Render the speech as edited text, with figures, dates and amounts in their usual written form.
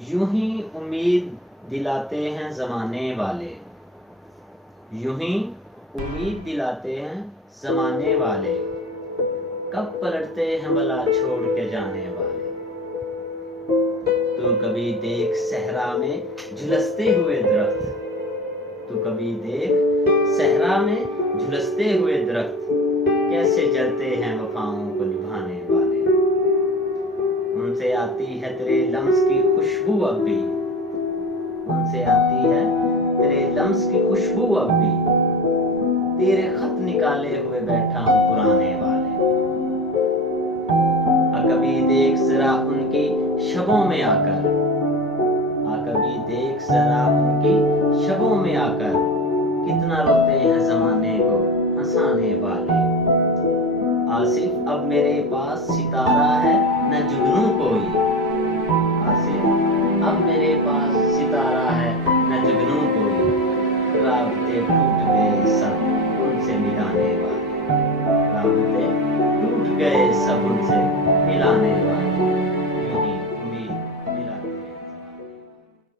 यूं ही उम्मीद दिलाते हैं ज़माने वाले, यूं ही उम्मीद दिलाते हैं ज़माने वाले, कब पलटते हैं भला छोड़ के जाने वाले। तू कभी देख सहरा में झुलसते हुए दरख्त, तू कभी देख सहरा में झुलसते हुए दरख्त, कैसे जलते हैं वफाओं को निभाने वाले। उनसे आती है तेरे लम्स की खुशबू अब भी, उनसे आती है तेरे लम्स की खुशबू अब भी, तेरे खत निकाले हुए बैठा हूँ पुराने वाले। कभी देख जरा उनकी शबों में आकर, कभी देख जरा उनकी शबों में आकर, कितना रोते हैं ज़माने को हंसाने वाले। आसिफ अब मेरे पास सितारा है न जुगनू कोई, आसिफ अब मेरे पास सितारा है न जुगनू कोई, राबते टूट गए सब उनसे मिलाने वाले, राबते टूट गए सब उनसे